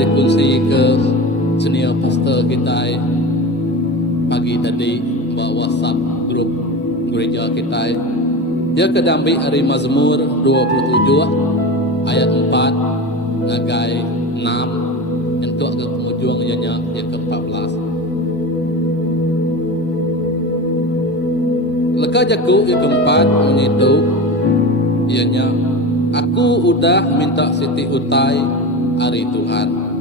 dikongsi ke senior pastor kita pagi tadi bawa WhatsApp grup gereja kita. Dia kedambi dari Mazmur 27 ayat 4 ngagai 6 untuk ke penghujung ianya yang ke-14. Leka jaku yang keempat menyitu ianya, aku udah minta siti utai hari Tuhan.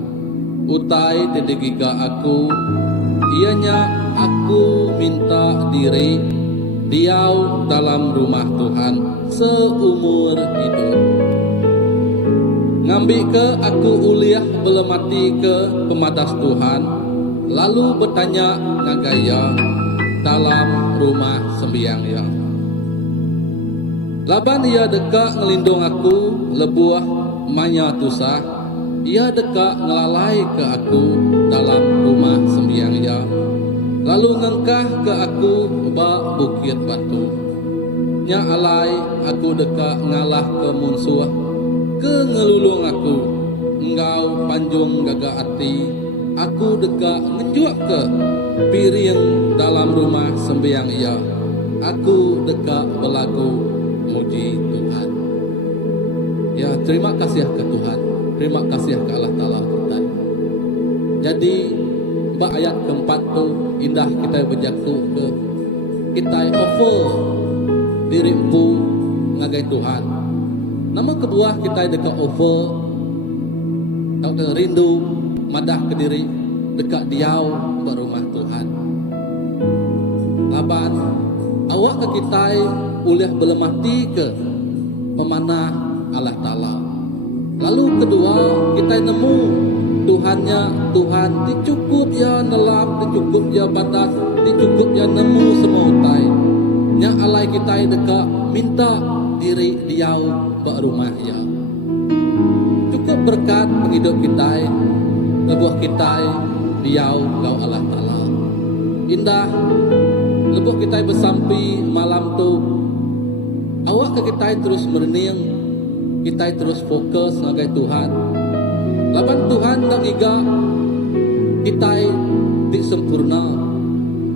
Utai tidigiga aku, ianya aku minta diri diau dalam rumah Tuhan seumur hidup. Ngambil ke aku uliah belum mati ke pemadas Tuhan, lalu bertanya ngagaya dalam rumah sembiang ya. Laban ia dekat ngelindung aku lebuah manya tusah, ia dekat ngelalai ke aku dalam rumah sembiang ya. Lalu ngengkah ke aku ba bukit batu. Nya alai aku dekat ngalah ke musuh, ke ngelulung aku, engkau panjung gaga hati, aku dekat ngejuak ke piring dalam rumah sembiang ia. Aku dekat belagu muji Tuhan. Ya, terima kasih ke Tuhan. Terima kasih ke Allah Ta'ala kita. Jadi ayat keempat tu indah kita berjatuh ke kita offer diri empu ngagai Tuhan. Nama kedua kita dekat offer tau ke rindu madah ke diri dekat diau berumah Tuhan. Laban awak ke kita ulih belum mati ke pemanah Allah Ta'ala. Lalu kedua kita nemu Tuhannya, Tuhan dicukup ya nelap, dicukup ya batas, dicukup ya nemu semua utai. Nya alai kita dekat minta diri diau berumah ya. Cukup berkat penghidup kita, lebuh kita diau kau Allah Ta'ala. Indah lebuh kita bersampi malam tu. Awak ke kita terus merening, kita terus fokus ngagai Tuhan. Laban Tuhan dan iga kita di sempurna,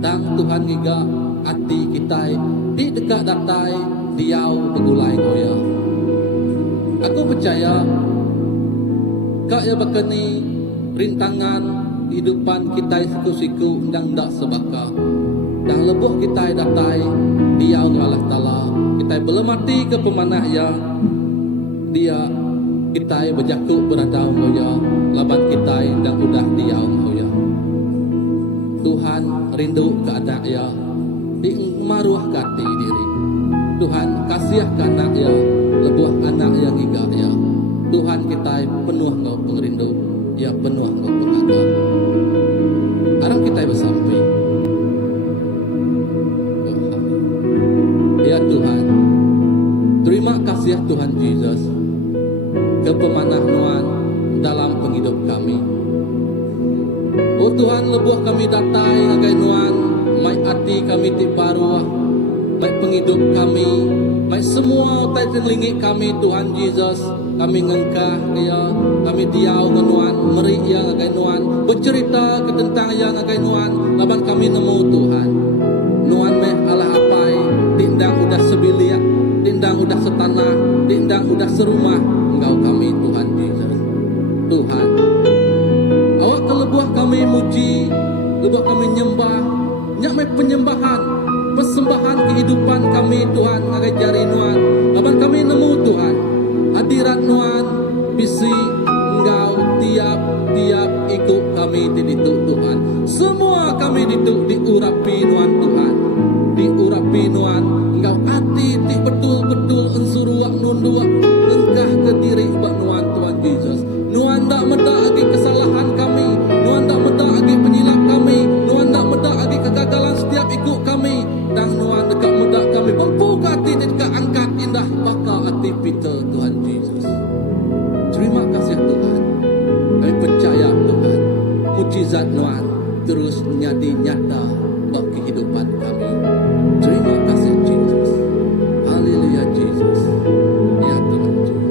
dan Tuhan iga hati kita di dekat datai diau begulai goya. Aku percaya kak ya bakani rintangan hidupan kita siku-siku dan ndak sebaka. Dan lebuh kita datai diau Allah Ta'ala. Kita belum mati ke pemanah ya. Dia kita berjakuk beradau moya, laban kita dan udah diau moya. Tuhan rindu ke anak ya, di maruah kati diri. Tuhan kasih ke anak ya, lebuah anak yang iga ya. Tuhan kita penuh ngau pengrindu, ya penuh ngau pengagam. Arang kita bersampai. Ya Tuhan, terima kasih Tuhan Yesus ke pemanah Nuan dalam penghidup kami. Oh Tuhan, lebuah kami datai agai Nuan, mai hati kami tibaruah, mai penghidup kami, mai semua utai telingi kami Tuhan Yesus, kami ngengkah dia, kami diau Nuan, meri yang agai Nuan, bercerita ke tentang yang agai Nuan, laban kami nemu Tuhan. Nuan meh Allah apai, tindang udah sebiliak, tindang udah setanah, tindang udah serumah. Engkau kami Tuhan Yesus. Tuhan, awak ke lebuah kami muji, lebuah kami nyembah, nyamai penyembahan, persembahan kehidupan kami Tuhan ngagai jari Nuan. Laban kami nemu Tuhan, hadirat Nuan bisi Engkau tiap-tiap ikut kami didituk Tuhan. Semua kami didituk diurapi Nuan Tuhan, diurapi Nuan. Engkau hati ti betul-betul ensuruak nunduak engkah ke diri bak Nuan Tuhan Yesus. Nuan tak meda lagi kesalahan kami, Nuan tak meda lagi penyilap kami, Nuan tak meda lagi kegagalan setiap ikut kami, dan Nuan dekat meda kami membuka hati dekat angkat indah bakal hati Peter Tuhan Yesus. Terima kasih Tuhan. Kami percaya Tuhan, mujizat Nuan terus menjadi nyata bak kehidupan kami. Terima kasih Yesus. Haleluya Yesus. Ya Tuhan Yesus.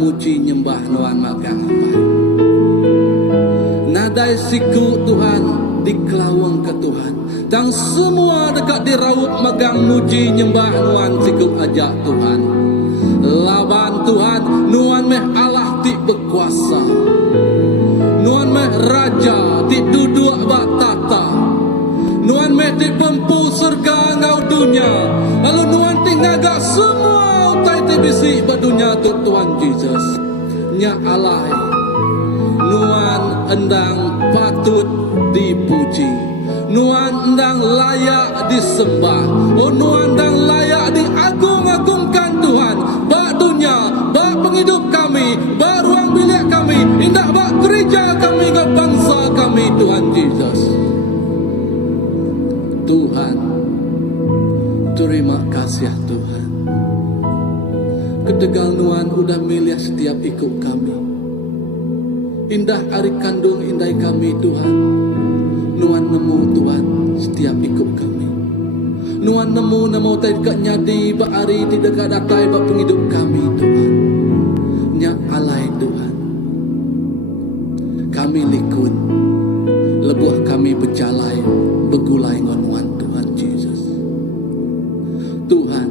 muji nyembah Nuan magang apa. Nadai siku Tuhan dikelawang ke Tuhan. Dan semua dekat diraup magang muji nyembah Nuan siku ajak Tuhan. Laban Tuhan, Nuan meh Allah ti berkuasa. Nuan meh raja ti duduk batata. Nuan meh ti pempu surga ngau dunia. Lalu Nuan ti ngagak semua utai ti bisi badunya tu Tuhan Yesus. Nya Allah, Nuan endang patut dipuji. Nuan endang layak disembah. Oh, Nuan endang layak diagung-agungkan Tuhan. Bak dunia, bak penghidup kami, bak ruang bilik kami, indah bak gereja kami, ke bangsa kami Tuhan Yesus. Tuhan, terima kasih Tuhan. Kedegal Nuan udah milih setiap ikut kami. Indah hari kandung indai kami Tuhan. Nuan nemu Tuhan setiap ikut kami. Nuan nemu tay dekat nyadi bak hari di dekat datai bak penghidup kami Tuhan. Nya alai Tuhan. Kami likun. Lebuh kami berjalai begulai ngonuan Tuhan Yesus. Tuhan,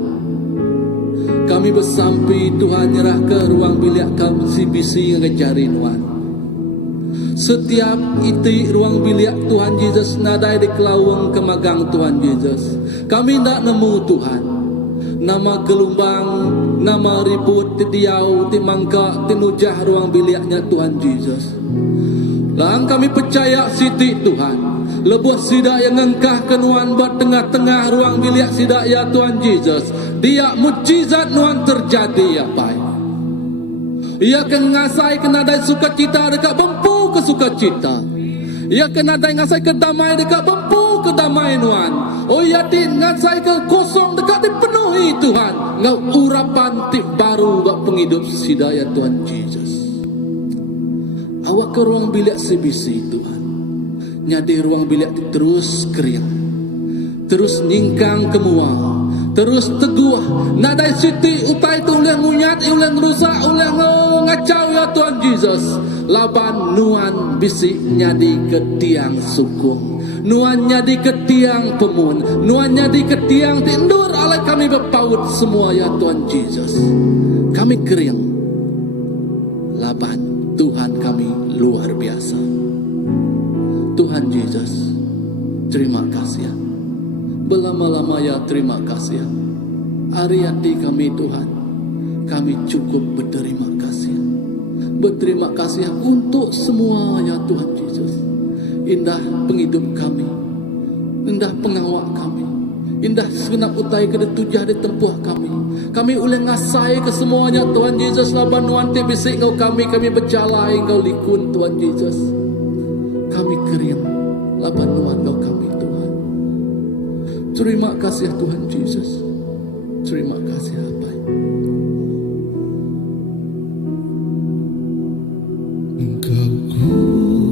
kami bersampi Tuhan nyerah ke ruang bilik kami si bisi ngejari Nuan. Setiap iti ruang bilik Tuhan Yesus nadai dikelawang ke magang Tuhan Yesus. Kami tak nemu Tuhan. Nama gelombang, nama ribut, tidiau, timangka, tinujah ruang biliknya Tuhan Yesus. Lang kami percaya siti Tuhan. Lebuh sidak yang ngengkah kenuan buat tengah-tengah ruang bilik sidak ya Tuhan Yesus. Dia mujizat Nuan terjadi ya Pai. Ia kengasai kenadai sukacita dekat bempu ke sukacita. Ia kenadai ngasai kedamai dekat bempu kedamai Nuan. Oh ia ti ngasai ke kosong dekat dipenuhi Tuhan. Ngau urapan ti baru bak penghidup sidaya Tuhan Yesus. Awak ke ruang bilik sebisi Tuhan. Nyadi ruang bilik ti terus kering. Terus nyingkang kemua. Terus teguh. Nadai siti utai tu uleh ngunyat, uleh ngerusak, uleh ngacau ya Tuhan Yesus. Laban Nuan bisi nyadi ke tiang sukung. Nuan nyadi ke tiang pemun. Nuan nyadi ke tiang tindur alai kami berpaut semua ya Tuhan Yesus. Kami kering. Laban Tuhan kami luar biasa. Tuhan Yesus, terima kasih. Belama-lama ya terima kasih. Ariati kami Tuhan, kami cukup berterima kasih. Berterima kasih untuk semua ya Tuhan Yesus. Indah penghidup kami, indah pengawak kami, indah segenap utai kedetujah ditempuh kami. Kami uleh ngasai ke semuanya Tuhan Yesus. Laban Nuan ti bisik ngau kami berjalan ngau likun Tuhan Yesus. Kami kering, laban Nuan ngau kami Tuhan. Terima kasih Tuhan Yesus. Terima kasih Abah. Engkau kudus,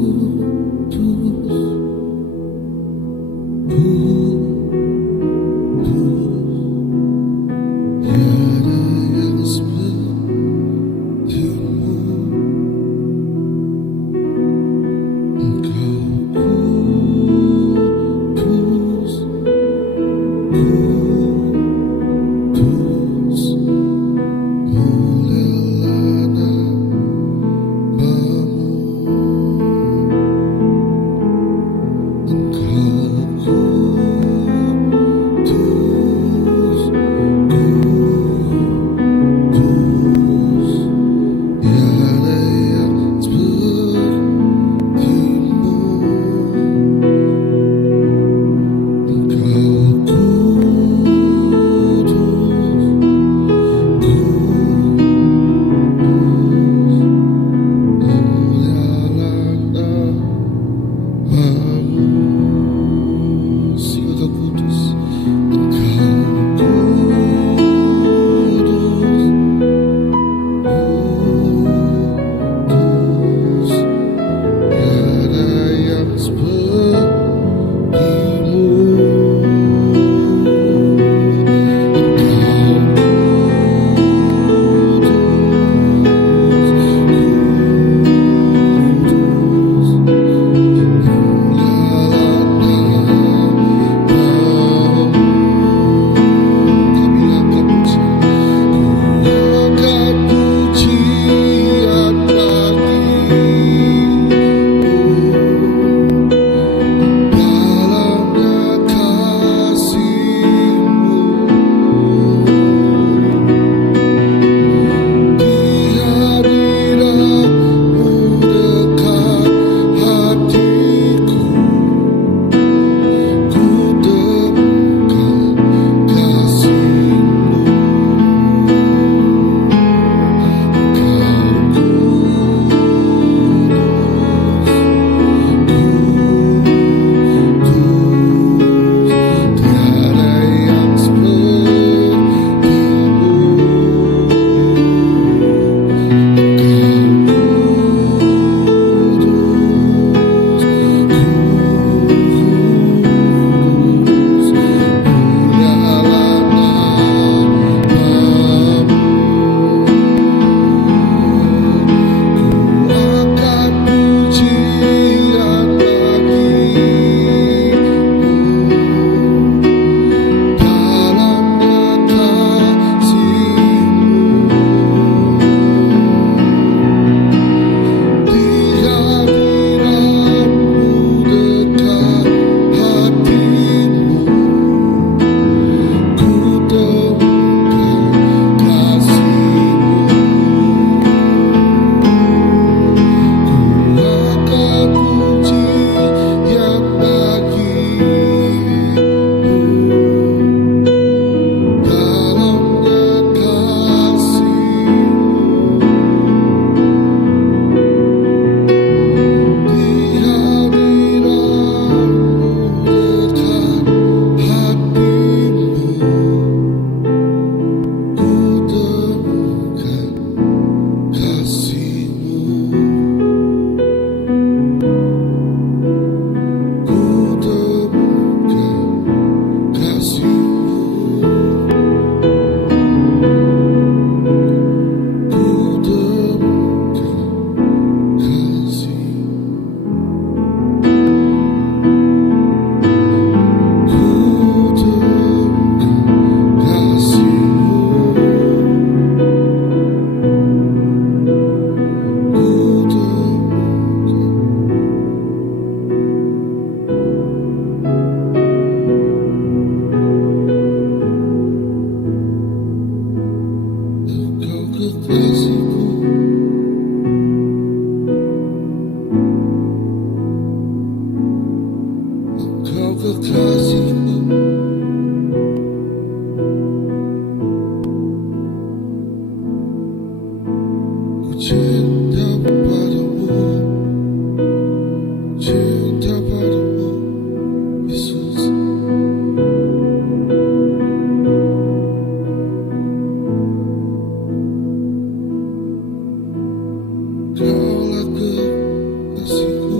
Kaulah kekasihku,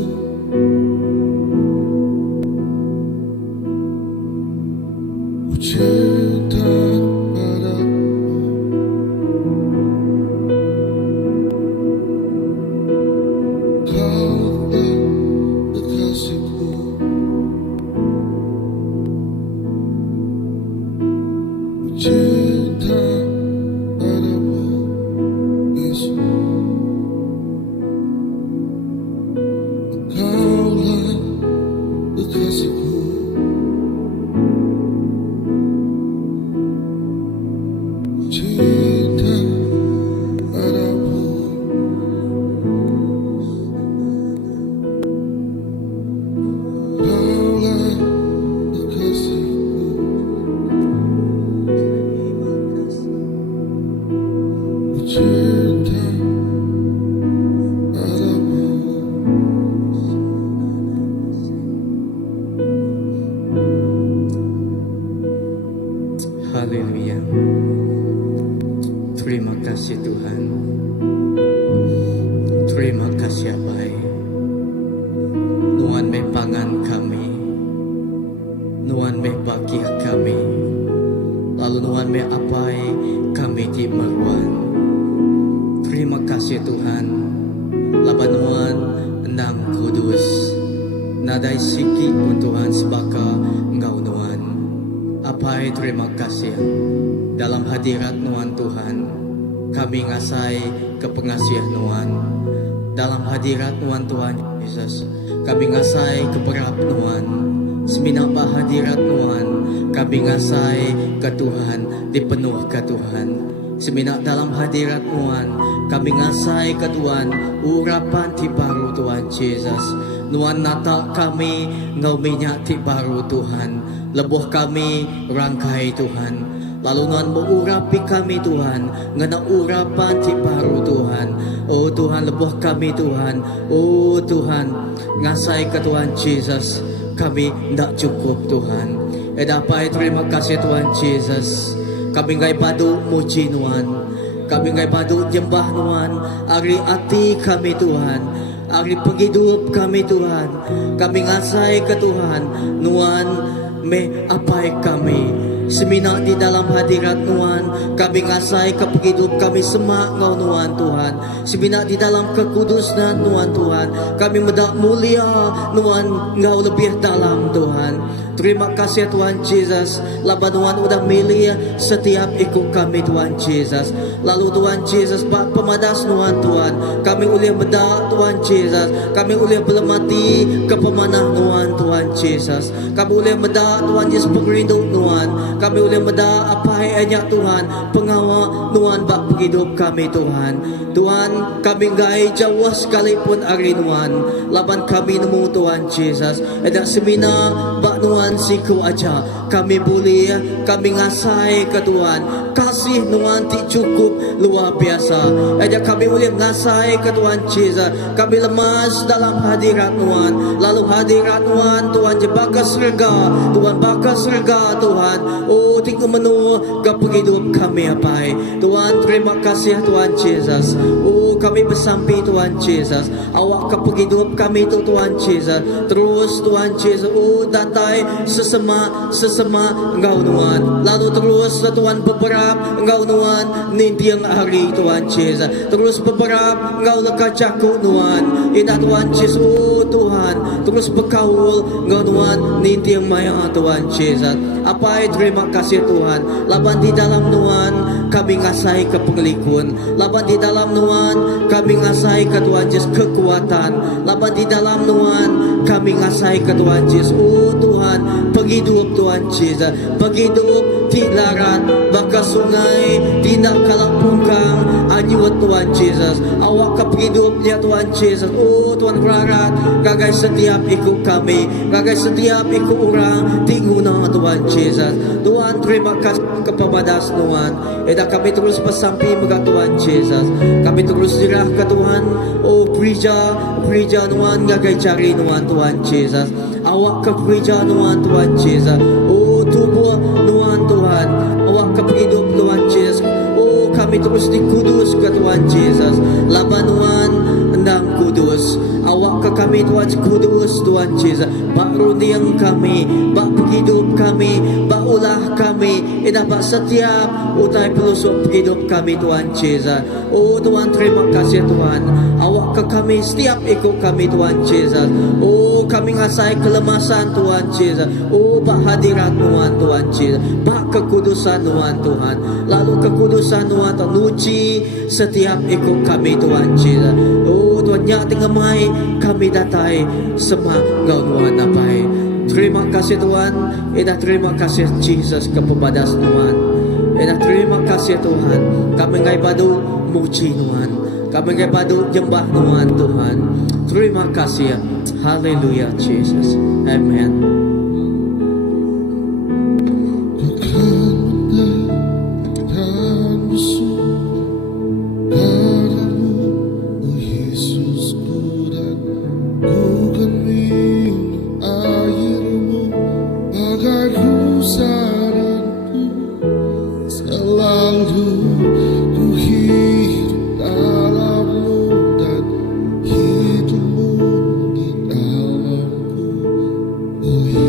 ku cinta padamu. Kaulah kekasihku, ku cinta padamu, Yesus. Kaulah kekasihku, cinta padamu. Kaulah kekasihku, ku cinta padamu. Haleluya. Terima kasih Tuhan. Terima kasih Abai. Nuan me pangan kami. Nuan me bagia kami. Lalu nuan me apai kami di meruan. Terima kasih Tuhan. Laban nuan nang kudus. Nadai siki pun Tuhan sebaka engkau nuan. Apai terima kasih dalam hadirat nuan Tuhan. Kami ngasai kepengasihan nuan. Dalam hadirat nuan Tuhan Yesus, kami ngasai keberap nuan. Seminat bah hadirat nuan, kami ngasai ke Tuhan, dipenuh ke Tuhan. Seminat dalam hadirat nuan, kami ngasai ke Tuhan, urapan ti baru Tuhan Yesus. Nuan Natal kami, ngau minyak ti baru Tuhan. Lebuh kami rangkai Tuhan. Lalu nuan mengurapi kami Tuhan, ngena urapan ti baru Tuhan. Oh Tuhan, lebuh kami Tuhan. Oh Tuhan, ngasai ke Tuhan Yesus, kami ndak cukup Tuhan. Dapai terima kasih Tuhan Yesus. Kami ngai padu muji nuan, kami ngai padu jembah nuan. Ari ati kami Tuhan, ari penghidup kami Tuhan. Kami ngasai ke Tuhan, nuan me apai kami. Semina di dalam hadirat nuan, kami ngasai ke penghidup kami semak ngau nuan Tuhan. Semina di dalam kekudusnan nuan Tuhan, kami medak mulia nuan ngau lebih dalam Tuhan. Terima kasih Tuhan Yesus. Laban Tuhan udah milih setiap ikut kami Tuhan Yesus. Lalu Tuhan Yesus bak pemadas nuan Tuhan, kami boleh medak Tuhan Yesus. Kami boleh belemati ke pemanah nuan Tuhan Yesus. Kami boleh medak Tuhan Yesus penghidup nuan. Kami boleh medak apa yang Tuhan pengawa nuan bak hidup kami Tuhan. Tuhan, kami gai jauh sekalipun hari nuan, laban kami nemu Tuhan Yesus. Edak semina bak nuan siku aja, kami boleh, kami ngasai ke Tuhan. Kasih nuan ti cukup luar biasa. Edak kami boleh ngasai ke Tuhan Yesus. Kami lemas dalam hadirat nuan. Lalu hadirat nuan Tuhan je baka surga, Tuhan baka surga Tuhan. Oh, tinggal menu ke penghidup kami apai. Tuhan, terima kasih Tuhan Yesus. Oh, kami bersampi Tuhan Yesus. Awak ke penghidup kami tu Tuhan Yesus. Terus Tuhan Yesus, oh datai sesema engkau nuan. Lalu terus Tuhan beberapa engkau nuan nintiang hari Tuhan Yesus. Terus beberapa engkau leka cakup nuan. Indah Tuhan Yesus, oh Tuhan. Terus berkaul engkau nuan nintiang maya Tuhan Yesus. Apai terima kasih Tuhan. Laban di dalam nuan kami ngasai ke pengelikun. Laban di dalam nuan kami ngasai ke Tuhan Yesus kekuatan. Laban di dalam nuan kami ngasai ke Tuhan Yesus. Oh Tuhan, penghidup Tuhan Yesus. Penghidup ti larat baka sungai tindak kalak pungkang anyuat Tuhan Yesus. Awak ke penghidupnya Tuhan Yesus. Oh Tuhan larat gagai setiap ikut kami, gagai setiap ikut orang tinguna Tuhan Yesus. Tuhan, terima kasih kepada Tuhan. Edah kami terus bersampi dengan Tuhan Yesus. Kami terus dirah ke Tuhan. Oh gereja Tuhan gagai cari Tuhan Yesus. Awak ke gereja Tuhan Yesus. Oh tubuh Tuhan. Awak ke hidup Tuhan Yesus. Oh kami terus dikudus ke Tuhan Yesus. Laban Tuhan Awak ke kami Tuhan Kudus Tuhan Yesus. Bak runiang kami, bak hidup kami, bak ulah kami, bak setiap utai pelusuk hidup kami Tuhan Yesus. Oh Tuhan, terima kasih Tuhan. Awak ke kami setiap ikut kami Tuhan Yesus. Oh kami ngasai kelemasan Tuhan Yesus. Oh bak hadirat Tuhan Yesus. Bak kekudusan Tuhan. Lalu kekudusan Tuhan uji setiap ikut kami Tuhan Yesus. Oh Tuhan, nyak tengah mai kami datai semua Kau Tuhan apai. Terima kasih Tuhan. Terima kasih Jesus kepebadas Tuhan. Terima kasih Tuhan. Kami ngai badu muji Tuhan. Kami ngai badu jembah Tuhan. Terima kasih. Haleluya Jesus. Amen. Oh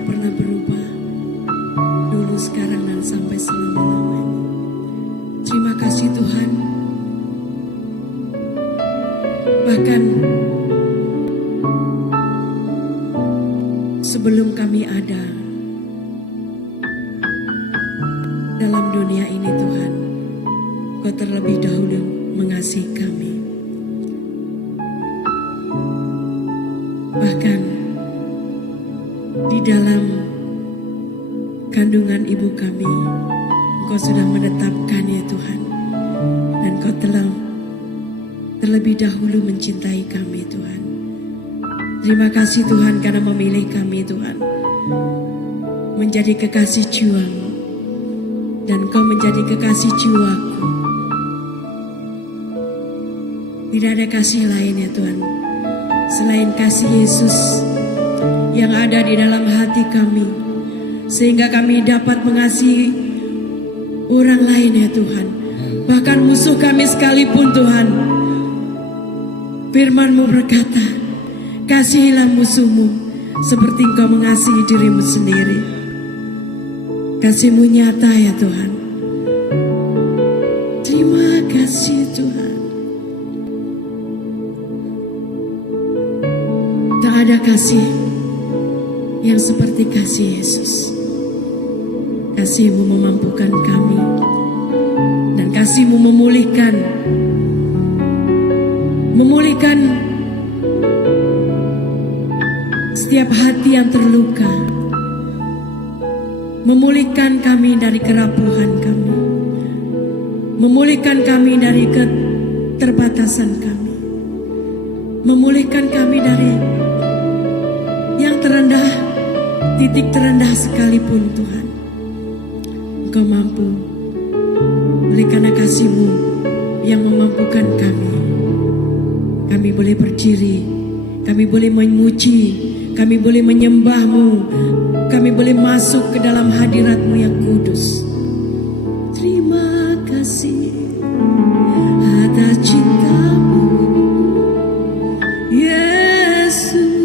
tidak pernah berubah, dulu, sekarang, dan sampai selama-lamanya. Terima kasih Tuhan. Bahkan sebelum kami ada dalam dunia ini Tuhan, Kau terlebih dahulu mengasihi kami. Bahkan di dalam kandungan ibu kami, Engkau sudah menetapkan ya Tuhan. Dan Kau telah terlebih dahulu mencintai kami Tuhan. Terima kasih Tuhan karena memilih kami Tuhan menjadi kekasih jiwa-Mu. Dan Kau menjadi kekasih jiwaku. Tidak ada kasih lain ya Tuhan selain kasih Yesus yang ada di dalam hati kami, sehingga kami dapat mengasihi orang lain ya Tuhan. Bahkan musuh kami sekalipun Tuhan, firman-Mu berkata, kasihilah musuhmu seperti Engkau mengasihi dirimu sendiri. Kasih-Mu nyata ya Tuhan. Terima kasih Tuhan. Tak ada kasih yang seperti kasih Yesus. Kasih-Mu memampukan kami, dan kasih-Mu memulihkan setiap hati yang terluka, memulihkan kami dari kerapuhan kami, memulihkan kami dari keterbatasan kami, memulihkan kami dari yang terendah, titik terendah sekalipun Tuhan. Engkau mampu, oleh karena kasih-Mu yang memampukan kami. Kami boleh berdiri, kami boleh memuji, kami boleh menyembah-Mu, kami boleh masuk ke dalam hadirat-Mu yang kudus. Terima kasih atas cinta-Mu, Yesus.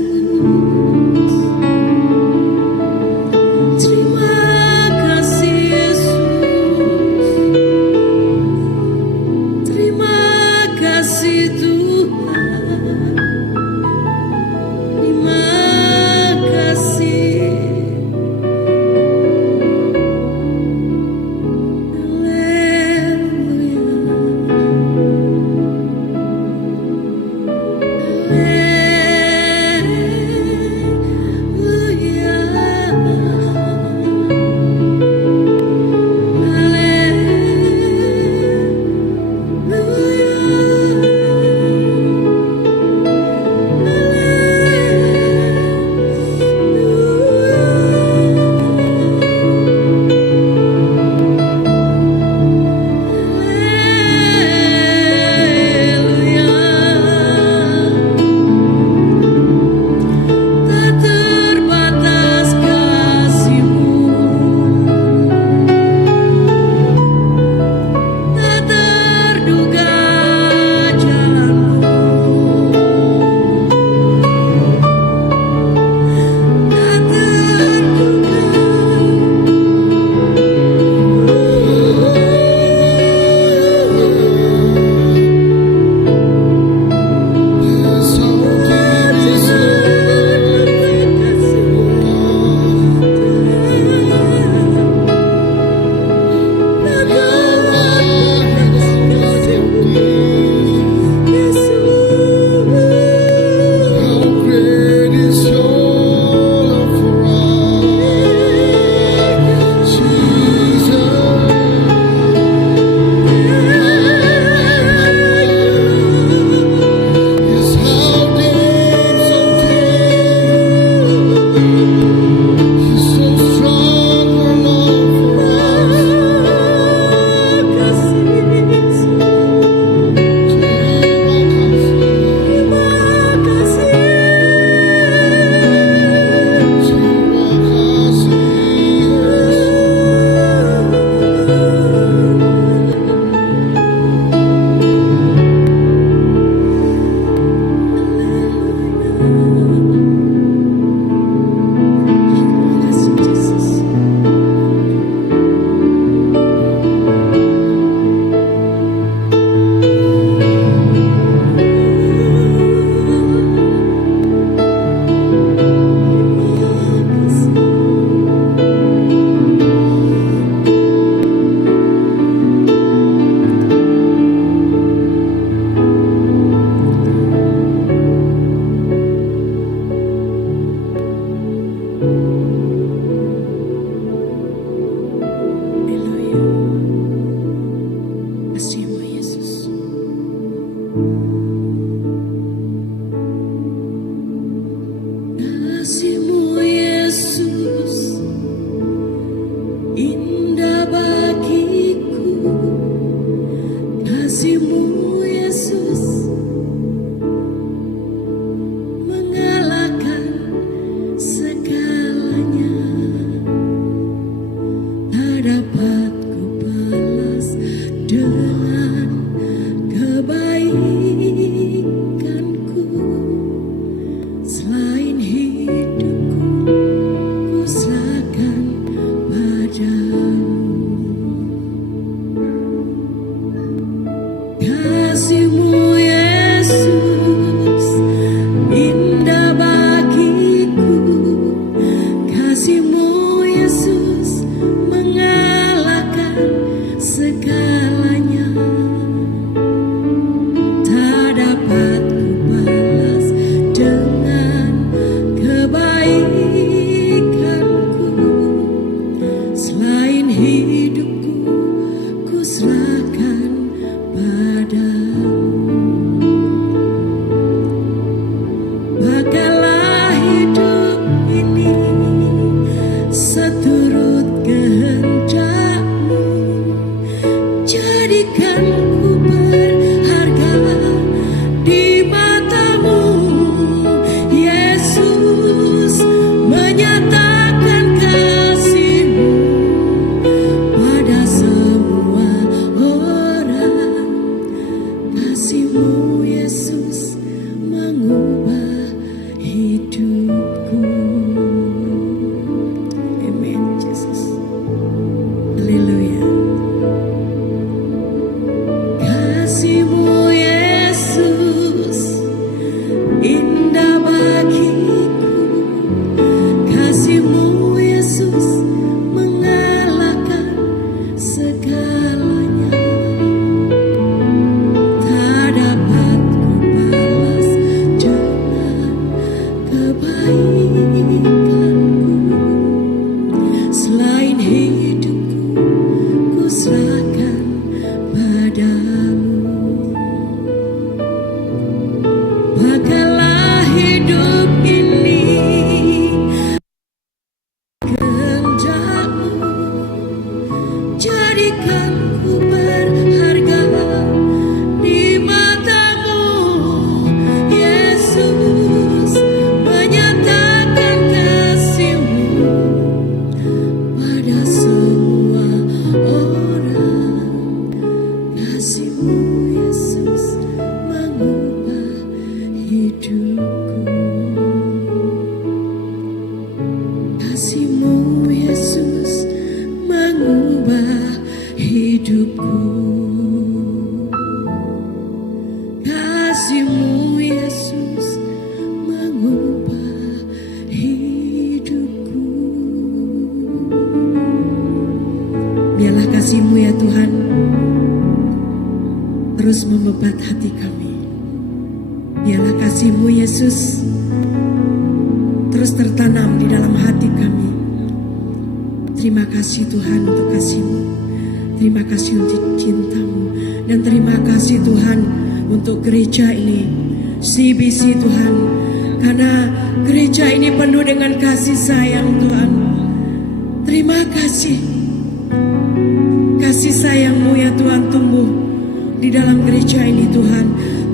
kasih-Mu Yesus mengubah hidupku. Kasih-Mu Yesus mengubah hidupku. Biarlah kasih-Mu ya Tuhan terus membebat hati kami. Biarlah kasih-Mu Yesus terus tertanam di dalam hati kami. Terima kasih Tuhan untuk kasih-Mu. Terima kasih untuk cinta-Mu. Dan terima kasih Tuhan untuk gereja ini, CBC Tuhan. Karena gereja ini penuh dengan kasih sayang Tuhan. Terima kasih. Kasih sayang-Mu ya Tuhan tumbuh di dalam gereja ini Tuhan.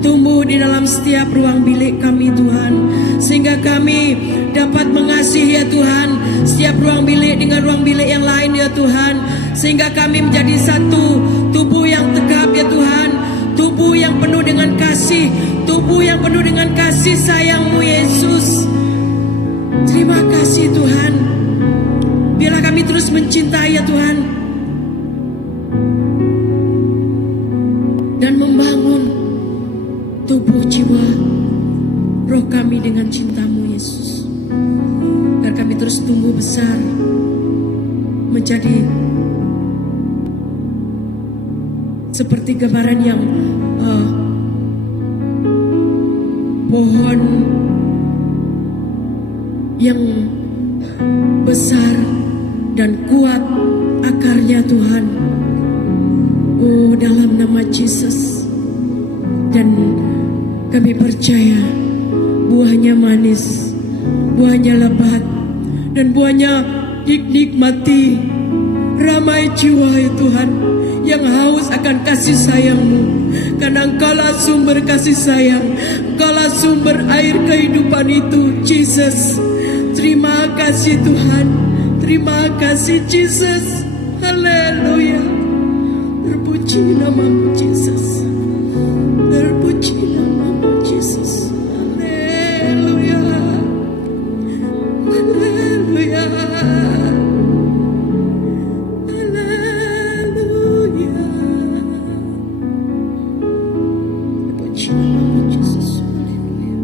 Tumbuh di dalam setiap ruang bilik kami Tuhan. Sehingga kami dapat mengasihi ya Tuhan setiap ruang bilik dengan ruang bilik yang lain ya Tuhan. Sehingga kami menjadi satu tubuh yang tegap ya Tuhan. Tubuh yang penuh dengan kasih. Tubuh yang penuh dengan kasih sayang-Mu Yesus. Terima kasih Tuhan. Biarlah kami terus mencintai ya Tuhan. Dan membangun tubuh jiwa roh kami dengan cinta-Mu Yesus. Biar kami terus tumbuh besar menjadi seperti gambaran yang pohon yang besar dan kuat akarnya Tuhan. Oh dalam nama Yesus. Dan kami percaya buahnya manis, buahnya lebat, dan buahnya dinikmati. Ramai jiwa ya Tuhan yang haus akan kasih sayang-Mu. Karena Engkaulah sumber kasih sayang, Engkaulah sumber air kehidupan itu, Jesus. Terima kasih Tuhan, terima kasih Jesus. Haleluya. Terpuji nama-Mu Jesus. Terpuji nama-Mu Yesus. Haleluya. Haleluya. Haleluya. Terpuji nama-Mu Yesus. Haleluya.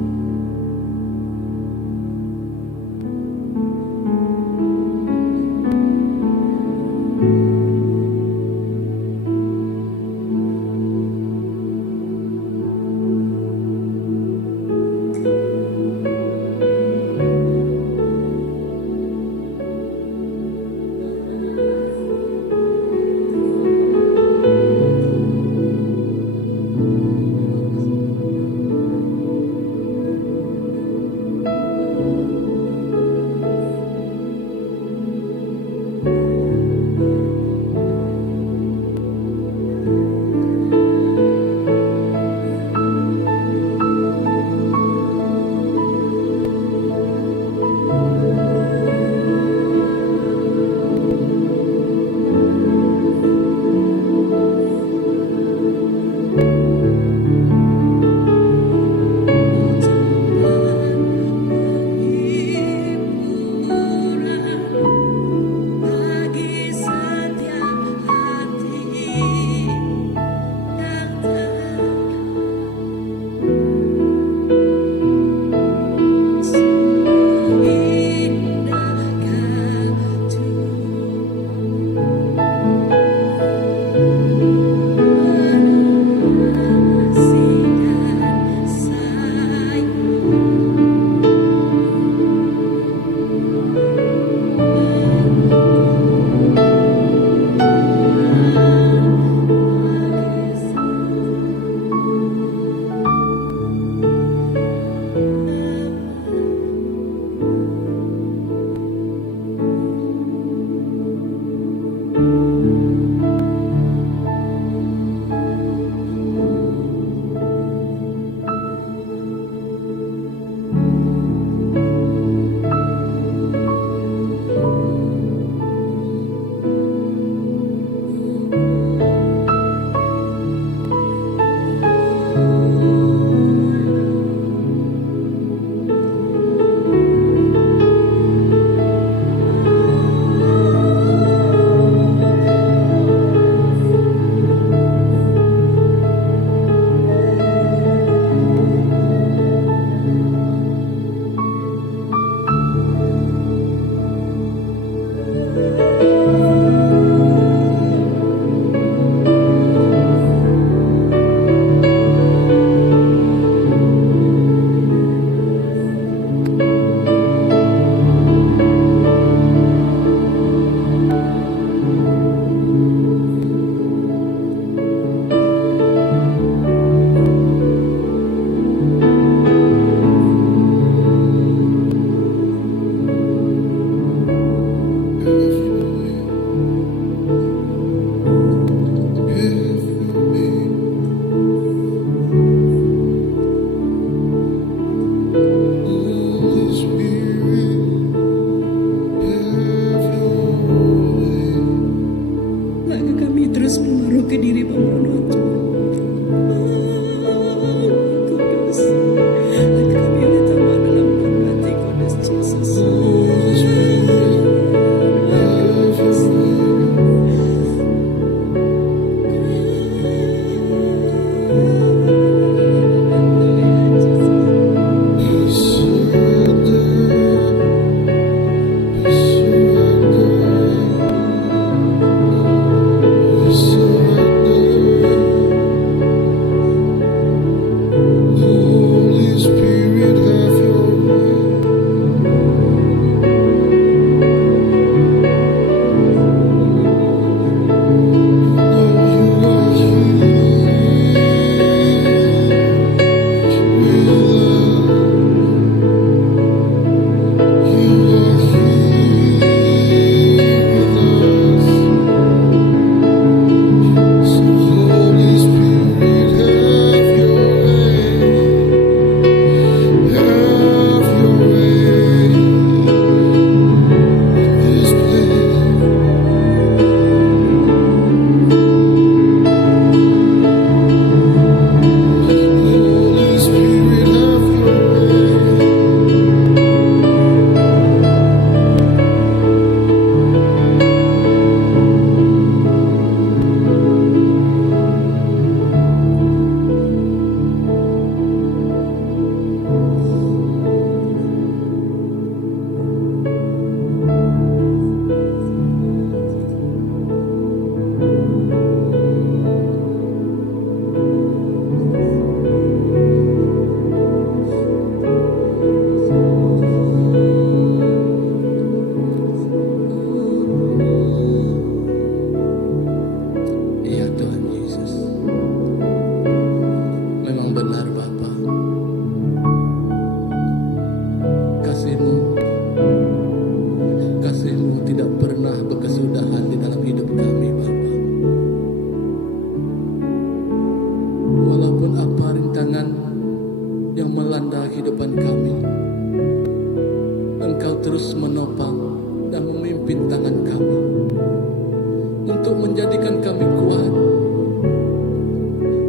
menjadikan kami kuat.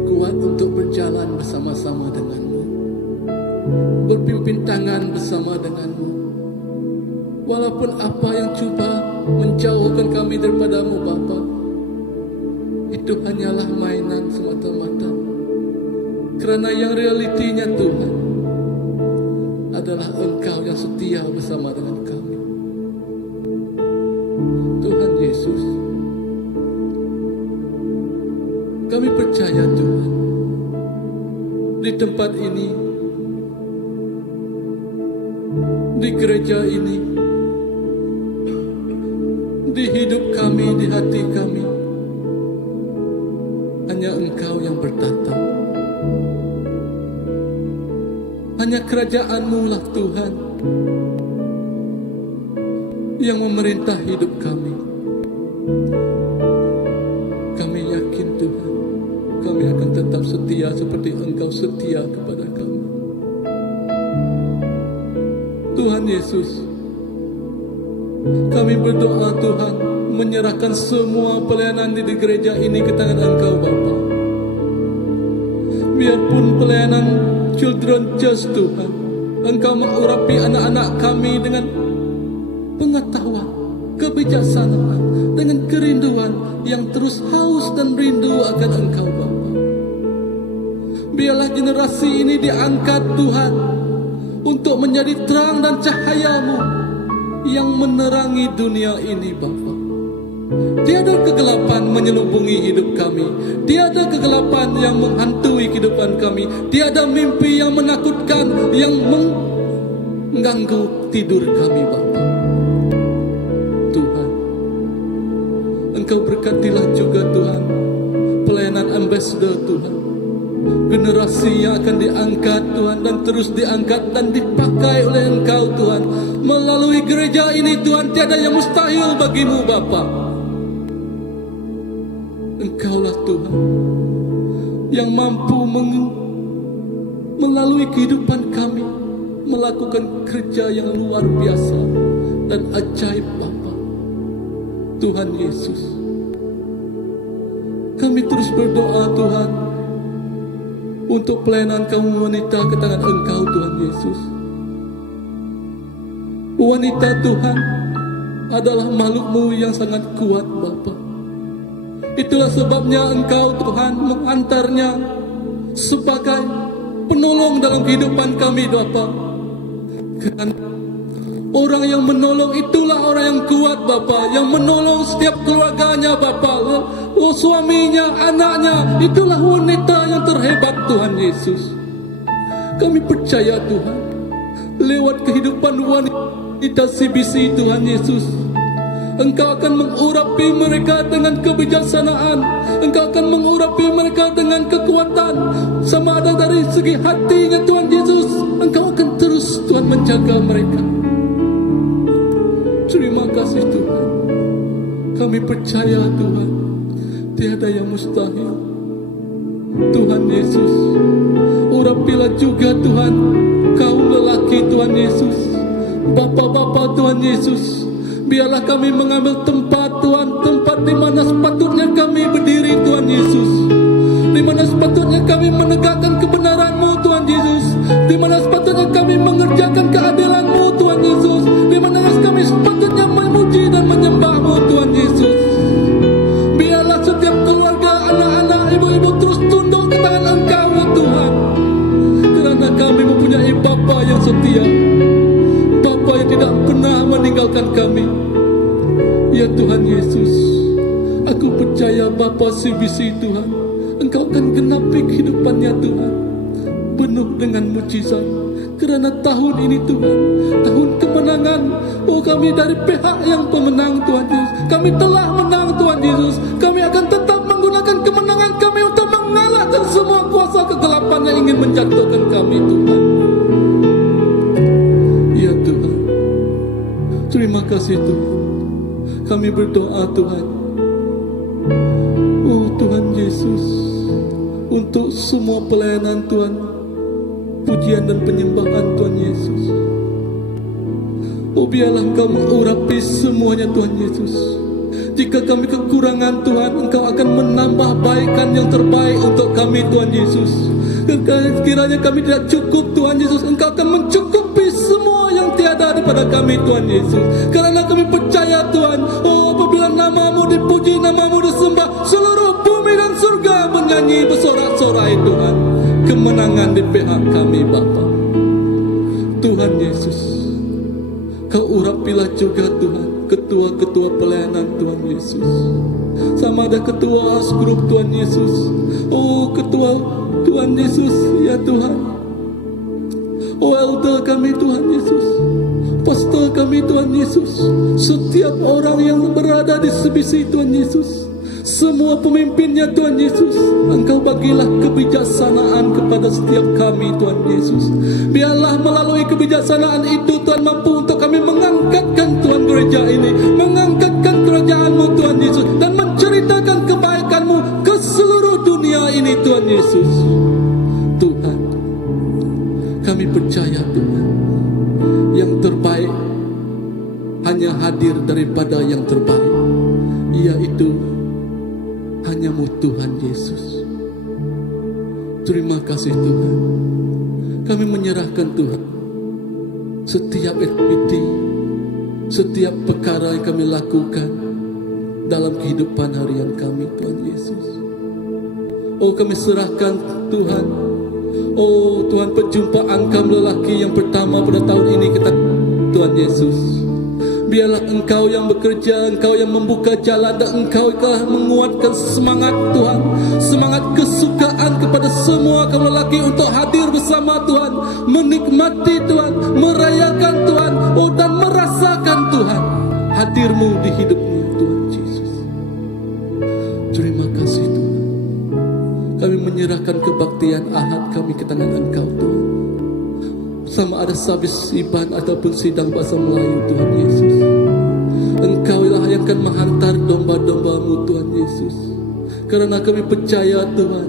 Kuat untuk berjalan bersama-sama denganmu, berpimpin tangan bersama denganmu. Walaupun apa yang cuba menjauhkan kami daripadamu Bapa, itu hanyalah mainan semata-mata. Kerana yang realitinya Tuhan adalah Engkau yang setia bersama dengan kami. Tuhan Yesus, kami percaya Tuhan, di tempat ini, di gereja ini, di hidup kami, di hati kami, hanya Engkau yang bertata. Hanya kerajaan-Mu lah Tuhan yang memerintah hidup kami. Kami yakin Tuhan, kami akan tetap setia seperti Engkau setia kepada kami. Tuhan Yesus, kami berdoa Tuhan, menyerahkan semua pelayanan di gereja ini ke tangan Engkau Bapa. Biarpun pelayanan Children Church Tuhan, Engkau mengurapi anak-anak kami dengan pengetahuan, kebijaksanaan, dengan kerinduan yang terus haus dan rindu akan Engkau Bapa. Biarlah generasi ini diangkat Tuhan untuk menjadi terang dan cahaya-Mu yang menerangi dunia ini Bapa. Tiada kegelapan menyelubungi hidup kami, tiada kegelapan yang menghantui kehidupan kami, tiada mimpi yang menakutkan yang mengganggu tidur kami Bapa. Tuhan, Engkau berkatilah juga Tuhan pelayanan ambassador Tuhan, generasi yang akan diangkat Tuhan dan terus diangkat dan dipakai oleh Engkau Tuhan melalui gereja ini Tuhan. Tiada yang mustahil bagimu Bapa. Engkaulah Tuhan yang mampu melalui kehidupan kami melakukan kerja yang luar biasa dan ajaib Bapa. Tuhan Yesus, kami terus berdoa Tuhan untuk pelayanan kaum wanita ke tangan Engkau Tuhan Yesus. Wanita Tuhan adalah makhluk-Mu yang sangat kuat Bapa. Itulah sebabnya Engkau Tuhan mengantarnya sebagai penolong dalam kehidupan kami Bapa. Karena orang yang menolong itulah orang yang kuat Bapa, yang menolong setiap keluarganya Bapa, suaminya, anaknya, itulah wanita yang terhebat Tuhan Yesus. Kami percaya Tuhan, lewat kehidupan wanita CBC Tuhan Yesus, Engkau akan mengurapi mereka dengan kebijaksanaan. Engkau akan mengurapi mereka dengan kekuatan. Sama ada dari segi hatinya Tuhan Yesus, Engkau akan terus Tuhan menjaga mereka. Terima kasih Tuhan. Kami percaya Tuhan, tiada yang mustahil. Tuhan Yesus, urapilah juga Tuhan kaum lelaki Tuhan Yesus, Bapa-bapa Tuhan Yesus. Biarlah kami mengambil tempat Tuhan, tempat di mana sepatutnya kami berdiri Tuhan Yesus, di mana sepatutnya kami menegakkan kebenaran-Mu Tuhan Yesus, di mana sepatutnya kami mengerjakan keadilan-Mu Tuhan Yesus, di mana kami sepatutnya memuji dan menyembah-Mu Tuhan Yesus. Biarlah setiap keluarga, anak-anak, ibu-ibu terus tunduk ke tangan Engkau ya Tuhan, kerana kami mempunyai Bapa yang setia, Bapa yang tidak pernah meninggalkan kami. Ya Tuhan Yesus, aku percaya Bapa CBC Tuhan, Engkau akan genapi kehidupannya Tuhan, penuh dengan mujizat. Kerana tahun ini Tuhan, tahun kemenangan. Oh, kami dari pihak yang pemenang Tuhan Yesus. Kami telah menang Tuhan Yesus. Kami akan tetap menggunakan kemenangan kami untuk mengalahkan semua kuasa kegelapan yang ingin menjatuhkan kami Tuhan. Ya Tuhan, terima kasih Tuhan. Kami berdoa Tuhan, oh Tuhan Yesus, untuk semua pelayanan Tuhan, pujian dan penyembahan Tuhan Yesus. Oh biarlah Engkau mengurapi semuanya Tuhan Yesus. Jika kami kekurangan Tuhan, Engkau akan menambah baikan yang terbaik untuk kami Tuhan Yesus. Kiranya kami tidak cukup Tuhan Yesus, Engkau akan mencukupi semua yang tiada daripada kami Tuhan Yesus. Karena kami percaya Tuhan, apabila namamu dipuji, namamu disembah, seluruh bumi dan surga menyanyi bersorak-sorai Tuhan. Kemenangan di pihak kami Bapa. Tuhan Yesus, Kau urapilah juga Tuhan ketua-ketua pelayanan Tuhan Yesus. Sama ada ketua asgrup Tuhan Yesus, ketua Tuhan Yesus, ya Tuhan. Elder kami Tuhan Yesus, pastor kami Tuhan Yesus, setiap orang yang berada di sebisi Tuhan Yesus, semua pemimpinnya Tuhan Yesus, Engkau bagilah kebijaksanaan kepada setiap kami Tuhan Yesus. Biarlah melalui kebijaksanaan itu Tuhan mampu untuk kami mengangkatkan Tuhan gereja ini, mengangkatkan kerajaan-Mu Tuhan Yesus, dan menceritakan kebaikan-Mu ke seluruh dunia ini Tuhan Yesus. Tuhan, kami percaya Tuhan, yang terbaik hanya hadir daripada yang terbaik, yaitu hanya-Mu Tuhan Yesus. Terima kasih Tuhan. Kami menyerahkan Tuhan setiap aktiviti, setiap perkara yang kami lakukan dalam kehidupan harian kami Tuhan Yesus. Kami serahkan Tuhan. Tuhan, perjumpaan kami lelaki yang pertama pada tahun ini kita Tuhan Yesus. Biarlah Engkau yang bekerja, Engkau yang membuka jalan, dan Engkau telah menguatkan semangat Tuhan, semangat kesukaan kepada semua kaum lelaki untuk hadir bersama Tuhan, menikmati Tuhan, merayakan Tuhan, dan merasakan Tuhan hadir-Mu di hidupnya Tuhan Yesus. Terima kasih Tuhan. Kami menyerahkan kebaktian ahad kami ke tangan Engkau Tuhan. Sama ada sabis iban ataupun sidang bahasa Melayu Tuhan Yesus, Engkau lah yang akan menghantar domba-domba-Mu Tuhan Yesus. Karena kami percaya Tuhan,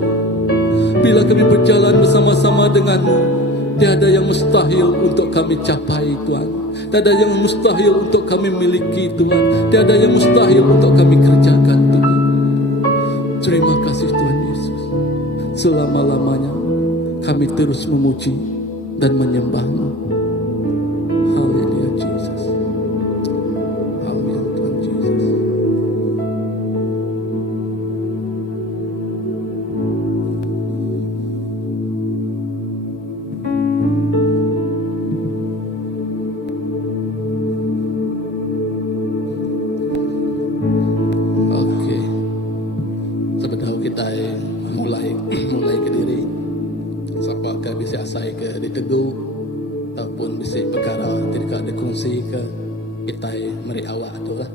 bila kami berjalan bersama-sama dengan-Mu, tiada yang mustahil untuk kami capai Tuhan. Tiada yang mustahil untuk kami miliki Tuhan. Tiada yang mustahil untuk kami kerjakan Tuhan. Terima kasih Tuhan Yesus. Selama-lamanya kami terus memuji dan menyembah-Mu. Haleluya Jesus. Amin Tuhan Yesus. Oke. Sebelum kita mulai ke diri, siapa ke bisa asai ke diteguh ataupun bisa perkara tidak ada kongsi ke kita meri awak tu lah.